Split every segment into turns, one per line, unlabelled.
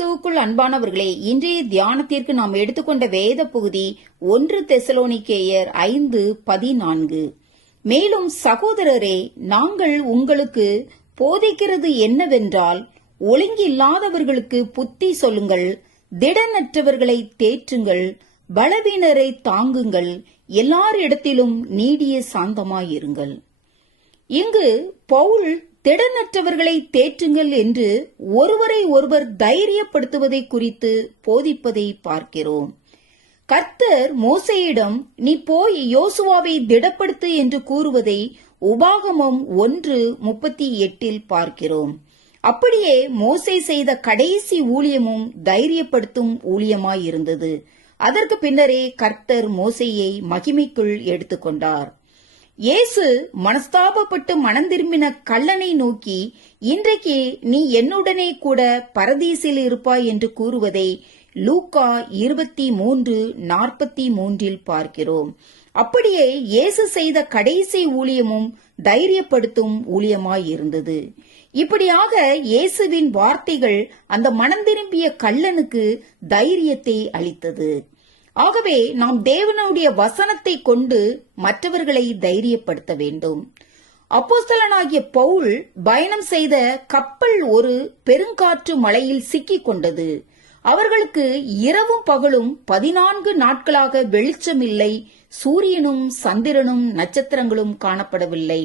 கிறிஸ்துவுக்குள் அன்பானவர்களே இன்றைய தியானத்திற்கு நாம் எடுத்துக்கொண்ட வேத பகுதி ஒன்று தெசலோனிக்கேயர் ஐந்து பதினான்கு. மேலும் சகோதரரே நாங்கள் உங்களுக்கு போதிக்கிறது என்னவென்றால் ஒழுங்கில்லாதவர்களுக்கு புத்தி சொல்லுங்கள் திடனற்றவர்களை தேற்றுங்கள் பலவீனரை தாங்குங்கள் எல்லாரிடத்திலும் நீடிய சாந்தமாயிருங்கள். இங்கு பவுல் திடனற்றவர்களை தேற்றுங்கள் என்று ஒருவரை ஒருவர் தைரியப்படுத்துவதை குறித்து போதிப்பதை பார்க்கிறோம். கர்த்தர் மோசையிடம் நீ போய் யோசுவாவை திடப்படுத்து என்று கூறுவதை உபாகமம் ஒன்று முப்பத்தி எட்டில் பார்க்கிறோம். அப்படியே மோசை செய்த கடைசி ஊழியமும் தைரியப்படுத்தும் ஊழியமாயிருந்தது. அதற்கு பின்னரே கர்த்தர் மோசையை மகிமைக்குள் எடுத்துக்கொண்டார். இயேசு மனஸ்தாபப்பட்டு மனம் திரும்பின கள்ளனை நோக்கி இன்றைக்கு நீ என்னுடனே கூட பரதீசில் இருப்பாய் என்று கூறுவதை லூக்கா இருபத்தி மூன்று நாற்பத்தி மூன்றில் பார்க்கிறோம். அப்படியே இயேசு செய்த கடைசி ஊழியமும் தைரியப்படுத்தும் ஊழியமாயிருந்தது. இப்படியாக இயேசுவின் வார்த்தைகள் அந்த மனம் திரும்பிய கள்ளனுக்கு தைரியத்தை அளித்தது. ஆகவே நாம் தேவனுடைய வசனத்தை கொண்டு மற்றவர்களை தைரியப்படுத்த வேண்டும். அப்போஸ்தலனாகிய பவுல் பயணம் செய்த கப்பல் ஒரு பெருங்காற்று மலையில் சிக்கிக் கொண்டது. அவர்களுக்கு இரவும் பகலும் பதினான்கு நாட்களாக வெளிச்சம் இல்லை சூரியனும் சந்திரனும் நட்சத்திரங்களும் காணப்படவில்லை.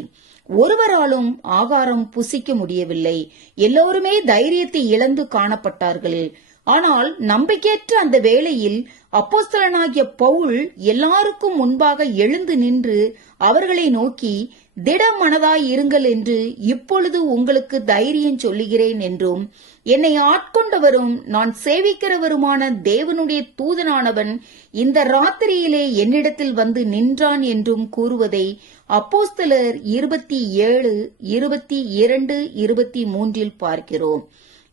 ஒருவராலும் ஆகாரம் புசிக்க முடியவில்லை. எல்லோருமே தைரியத்தை இழந்து காணப்பட்டார்கள். ஆனால் நம்பிக்கையற்ற அந்த வேளையில் அப்போஸ்தலனாகிய பவுல் எல்லாருக்கும் முன்பாக எழுந்து நின்று அவர்களை நோக்கி திட மனதாய் இருங்கள் என்று இப்பொழுது உங்களுக்கு தைரியம் சொல்லுகிறேன் என்றும் என்னை ஆட்கொண்டவரும் நான் சேவிக்கிறவருமான தேவனுடைய தூதனானவன் இந்த ராத்திரியிலே என்னிடத்தில் வந்து நின்றான் என்றும் கூறுவதை அப்போஸ்தலர் இருபத்தி ஏழு இருபத்தி இரண்டு இருபத்தி மூன்றில் பார்க்கிறோம்.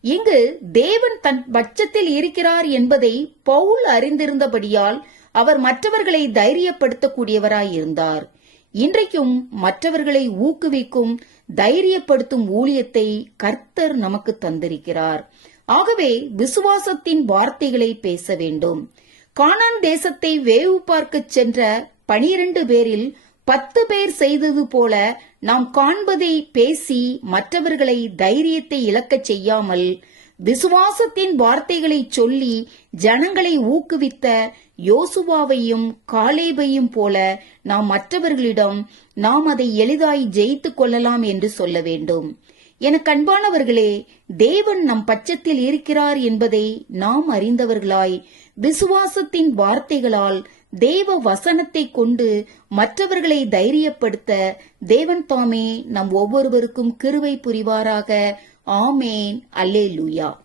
இங்கு தேவன் தன் பட்சத்தில் இருக்கிறார் என்பதை பவுல் அறிந்திருந்தபடியால் அவர் மற்றவர்களை தைரியப்படுத்தக்கூடியவராயிருந்தார். இன்றைக்கும் மற்றவர்களை ஊக்குவிக்கும் தைரியப்படுத்தும் ஊழியத்தை கர்த்தர் நமக்கு தந்திருக்கிறார். ஆகவே விசுவாசத்தின் வார்த்தைகளை பேச வேண்டும். கானான் தேசத்தை வேவு பார்க்கச் சென்ற பனிரண்டு பேரில் பத்து பேர் செய்தது போல நாம் காண்பதை பேசி மற்றவர்களை தைரியத்தை இழக்கச் செய்யாமல் விசுவாசத்தின் வார்த்தைகளை சொல்லி ஜனங்களை ஊக்குவித்த யோசுவாவையும் காலேபையும் போல நாம் மற்றவர்களிடம் நாம் அதை எளிதாய் ஜெயித்துக் கொள்ளலாம் என்று சொல்ல வேண்டும். எனக்கு கண்பானவர்களே தேவன் நம் பட்சத்தில் இருக்கிறார் என்பதை நாம் அறிந்தவர்களாய் விசுவாசத்தின் வார்த்தைகளால் தேவ வசனத்தை கொண்டு மற்றவர்களை தைரியப்படுத்த தேவன் தாமே நம் ஒவ்வொருவருக்கும் கிருவை புரிவாராக. ஆமேன். அல்லேலூயா.